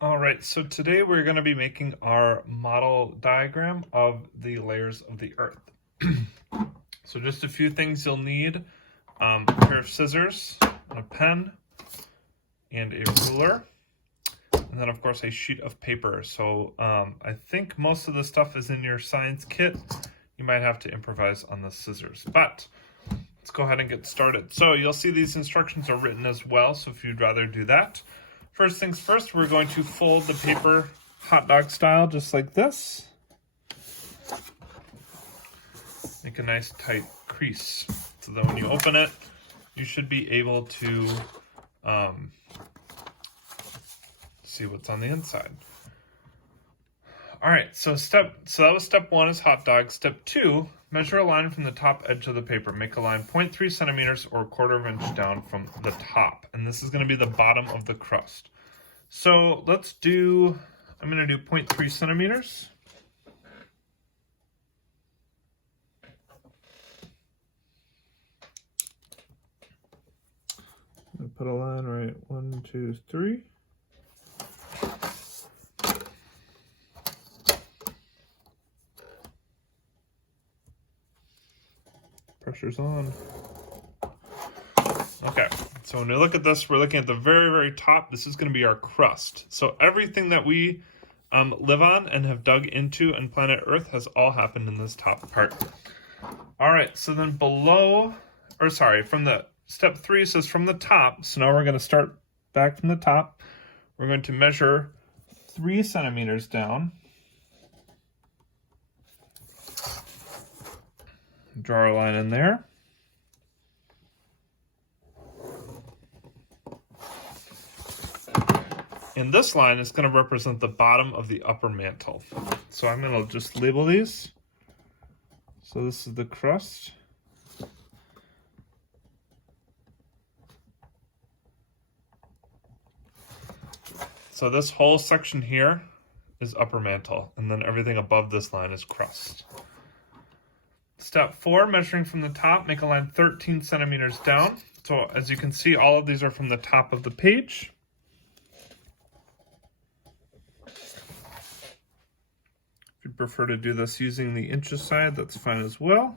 All right, so today we're going to be making our model diagram of the layers of the Earth. So just a few things you'll need: a pair of scissors, a pen, and a ruler, and then of course a sheet of paper. So I think most of the stuff is in your science kit. You might have to improvise on the scissors, but let's go ahead and get started. So you'll see these instructions are written as well, so if you'd rather do that. First things first, we're going to fold the paper hot dog style, just like this. Make a nice tight crease, so that when you open it, you should be able to see what's on the inside. All right, so that was step one, is hot dog. Step two, measure a line from the top edge of the paper. Make a line 0.3 centimeters or 1/4 inch down from the top. And this is going to be the bottom of the crust. So let's do, I'm going to do 0.3 centimeters. I'll put a line right, 1, 2, 3. Pressure's on. Okay, so when we look at this, we're looking at the very, very top. This is going to be our crust. So everything that we live on and have dug into in planet Earth has all happened in this top part. All right, so then from the step 3 says from the top. So now we're going to start back from the top. We're going to measure 3 centimeters down. Draw a line in there. And this line is going to represent the bottom of the upper mantle. So I'm going to just label these. So this is the crust. So this whole section here is upper mantle, and then everything above this line is crust. Step 4, measuring from the top, make a line 13 centimeters down. So as you can see, all of these are from the top of the page. If you prefer to do this using the inches side, that's fine as well.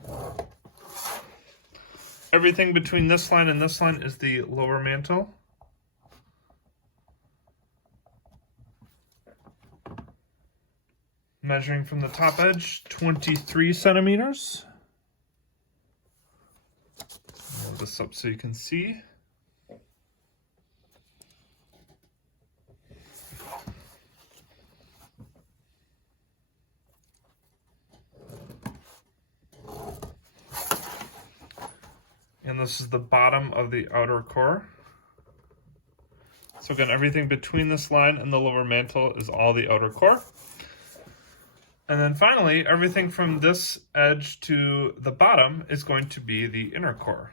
Everything between this line and this line is the lower mantle. Measuring from the top edge, 23 centimeters. Hold this up so you can see. And this is the bottom of the outer core. So again, everything between this line and the lower mantle is all the outer core. And then finally, everything from this edge to the bottom is going to be the inner core.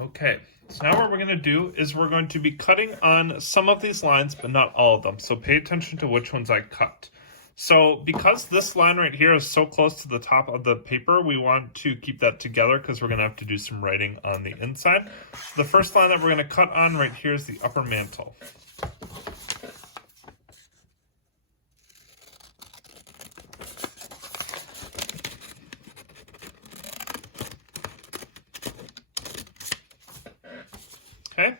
Okay, so now what we're going to do is we're going to be cutting on some of these lines, but not all of them. So pay attention to which ones I cut. So because this line right here is so close to the top of the paper, we want to keep that together because we're going to have to do some writing on the inside. The first line that we're going to cut on right here is the upper mantle. Okay.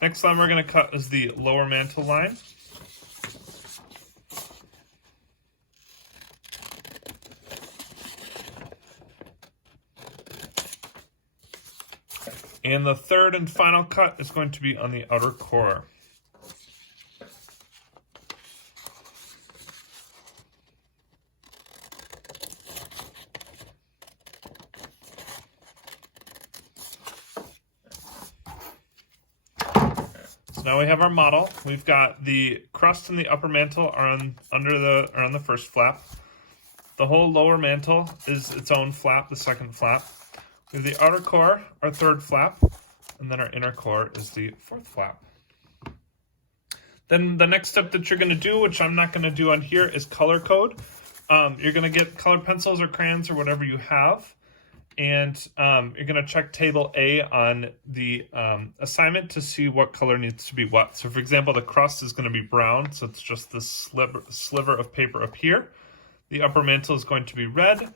Next line we're going to cut is the lower mantle line. And the third and final cut is going to be on the outer core. So now we have our model. We've got the crust and the upper mantle are on the first flap. The whole lower mantle is its own flap, the second flap. We have the outer core, our third flap, and then our inner core is the fourth flap. Then the next step that you're going to do, which I'm not going to do on here, is color code. You're going to get colored pencils or crayons or whatever you have, And you're going to check table A on the assignment to see what color needs to be what. So for example, the crust is going to be brown, so it's just this sliver of paper up here. The upper mantle is going to be red.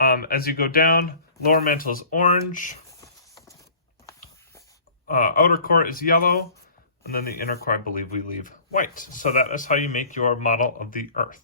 As you go down, lower mantle is orange. Outer core is yellow. And then the inner core, I believe, we leave white. So that is how you make your model of the Earth.